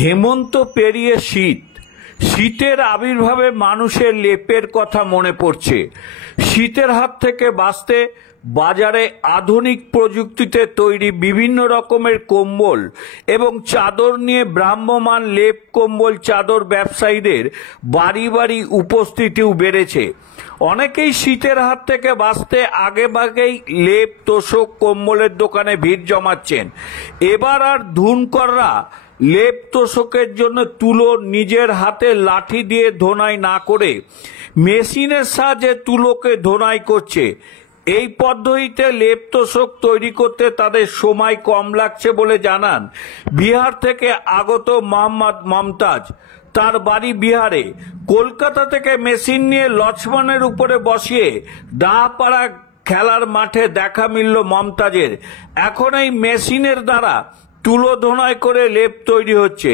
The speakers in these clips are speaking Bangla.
হেমন্ত পেরিয়ে শীত, শীতের আবির্ভাবে মানুষের লেপের কথা মনে পড়ছে। শীতের হাত থেকে বাঁচতে বাজারে আধুনিক প্রযুক্তিতে তৈরি বিভিন্ন রকমের কম্বল এবং চাদর নিয়ে ভ্রাম্যমাণ লেপ কম্বল চাদর ব্যবসায়ীদের বাড়ি বাড়ি উপস্থিতিও বেড়েছে। অনেকেই শীতের হাত থেকে বাঁচতে আগেভাগেই লেপ তোশক কম্বলের দোকানে ভিড় জমাচ্ছেন। এবার আর ধুনকররা লেপ তোশকের জন্য তুলো নিজের হাতে লাঠি দিয়ে ধোনাই না করে মেশিনের সাহায্যে তুলোকে ধোনাই করছে। এই পদ্ধতিতে লেপ তোশক তৈরি করতে তাদের সময় কম লাগছে বলে জানান বিহার থেকে আগত মোহাম্মদ মমতাজ। তার বাড়ি বিহারে। কলকাতা থেকে মেশিন নিয়ে লক্ষ্মণের উপরে বসিয়ে দাপাড়া খেলার মাঠে দেখা মিলল মমতাজের। এখন এই মেশিনের দ্বারা তুলো ধোনাই করে লেপ তৈরি হচ্ছে।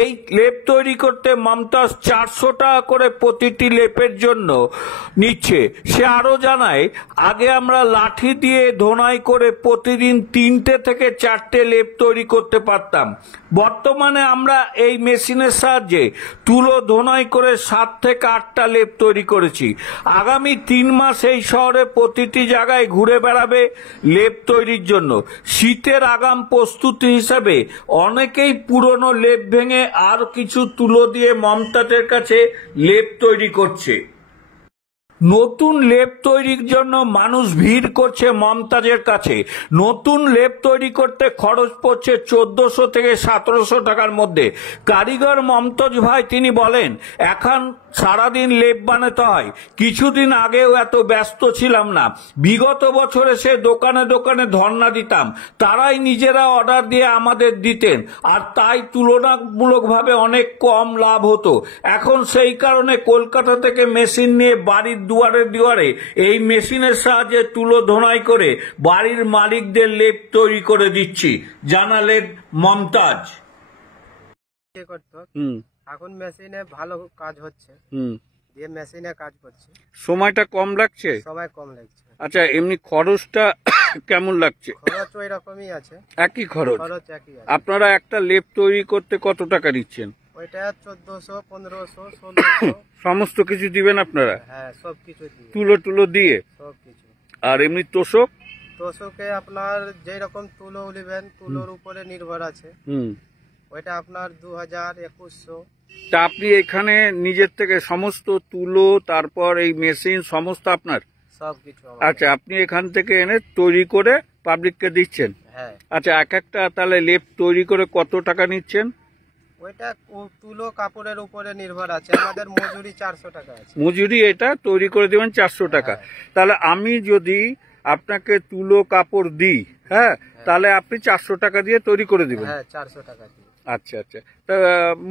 এই লেপ তৈরি করতে মমতাজ 400 টাকা করে প্রতিটি লেপের জন্য নিচ্ছে। সে আরো জানায়, আগে আমরা লাঠি দিয়ে ধোনাই করে প্রতিদিন 3টে থেকে 4টে লেপ তৈরি করতে পারতাম। বর্তমানে আমরা এই মেশিনের সাহায্যে তুলো ধোনাই করে 7 থেকে 8টা লেপ তৈরি করেছি। আগামী 3 মাস এই শহরে প্রতিটি জায়গায় ঘুরে বেড়াবে লেপ তৈরির জন্য। শীতের আগাম প্রস্তুতি হিসাবে অনেকেই পুরনো লেপ ভেঙে আর কিছু তুলো দিয়ে মমতাজের কাছে লেপ তৈরি করছে। নতুন লেপ তৈরির জন্য মানুষ ভিড় করছে মমতাজের কাছে। নতুন লেপ তৈরি করতে খরচ পড়ছে 1400 থেকে 1700 টাকার মধ্যে। কারিগর মমতাজ ভাই তিনি বলেন, এখন সারাদিন লেপ বানাতে হয়। কিছুদিন আগেও এত ব্যস্ত ছিলাম না। বিগত বছরে সে দোকানে দোকানে ধর্ণা দিতাম, তারাই নিজেরা অর্ডার দিয়ে আমাদের দিতেন, আর তাই তুলনামূলকভাবে অনেক কম লাভ হতো। এখন সেই কারণে কলকাতা থেকে মেশিন নিয়ে বাড়ির দুয়ারে দুয়ারে এই মেশিনের সাহায্যে তুলো ধোনাই করে বাড়ির মালিকদের লেপ তৈরি করে দিচ্ছি, জানালেন মমতাজ। এখন মেশিনে ভালো কাজ হচ্ছে, দিয়ে মেশিনে কাজ করছে। সময়টা কম লাগছে? সময় কম লাগছে। আচ্ছা, এমনি খরচটা কেমন লাগছে? খরচ ওই রকমই আছে, একই খরচ। খরচ একই আছে। আপনারা একটা লেপ তৈরি করতে কত টাকা নিচ্ছেন? ওইটা 1400, 1500, 1600 সমস্ত কিছু দিবেন আপনারা? হ্যাঁ, সবকিছু দিয়ে, তুলো দিয়ে সবকিছু। আর এমনি তোশক? তোশকে আপনার যেই রকম তুলো নেবেন তুলোর উপরে নির্ভর আছে। ওইটা আপনার 2000, 2100। তা আপনি এখানে নিজের থেকে সমস্ত তুলো, তারপর এই মেশিন সমস্ত আপনার? সবকিছু। আচ্ছা, আপনি এখান থেকে এনে তৈরি করে পাবলিককে দিচ্ছেন? হ্যাঁ। আচ্ছা, এক একটা তাহলে লেপ তৈরি করে কত টাকা নিচ্ছেন? ওইটা তুলো কাপড়ের উপরে নির্ভর আছে। আমাদের মজুরি 400 টাকা আছে। মজুরি এটা তৈরি করে দেবেন 400 টাকা। তাহলে আমি যদি আপনাকে তুলো কাপড় দিই, হ্যাঁ, তাহলে আপনি 400 টাকা দিয়ে তৈরি করে দিবেন? হ্যাঁ, 400 টাকা দিয়ে। আচ্ছা আচ্ছা। তা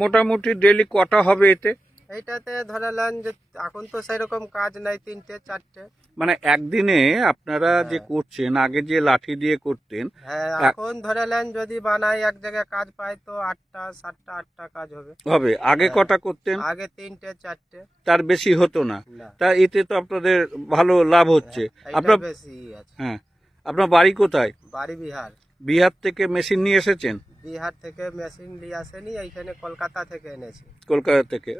মোটামুটি ডেইলি কটা হবে এতে? এইটাতে ধরে নেন যে এখন তো সেরকম কাজ নাই, 3টে 4টে। মানে একদিনে আপনারা যে করছেন, আগে যে লাঠি দিয়ে করতেন, হ্যাঁ, এখন ধরে নেন যদি বানাই এক জায়গায় কাজ পাই তো 8টা 7টা 8টা কাজ হবে। আগে কটা করতেন? আগে 3টে 4টে, তার বেশি হতো না। তা এতে তো আপনাদের ভালো লাভ হচ্ছে। আপনার বেশি আছে। হ্যাঁ, আপনার বাড়ি কোথায়? বাড়ি বিহার। বিহার থেকে মেশিন নিয়ে এসেছেন? বিহার থেকে মেশিন নিয়ে আসেনি, এইখানে কলকাতা থেকে এনেছি। কলকাতা থেকে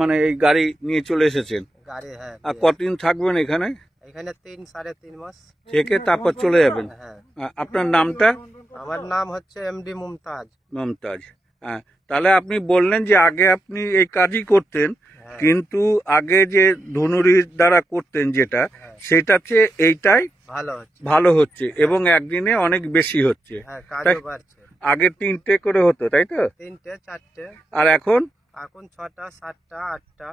মানে এই গাড়ি নিয়ে চলে এসেছেন? গাড়ি, হ্যাঁ। আর কতদিন থাকবেন এখানে? এখানে 3-3.5 মাস থেকে তারপর চলে যাবেন? হ্যাঁ। আপনার নামটা? আমার নাম হচ্ছে এমডি মমতাজ। মমতাজ। হ্যাঁ, তাহলে আপনি বললেন যে আগে আপনি এই কাজই করতেন, কিন্তু আগে যে ধনুরির দ্বারা করতেন যেটা, সেটা চেয়ে এইটাই ভালো হচ্ছে এবং একদিনে অনেক বেশি হচ্ছে। আগে 3টে করে হতো, তাই তো? 3টে 4টে। আর এখন? এখন 6টা 7টা 8টা।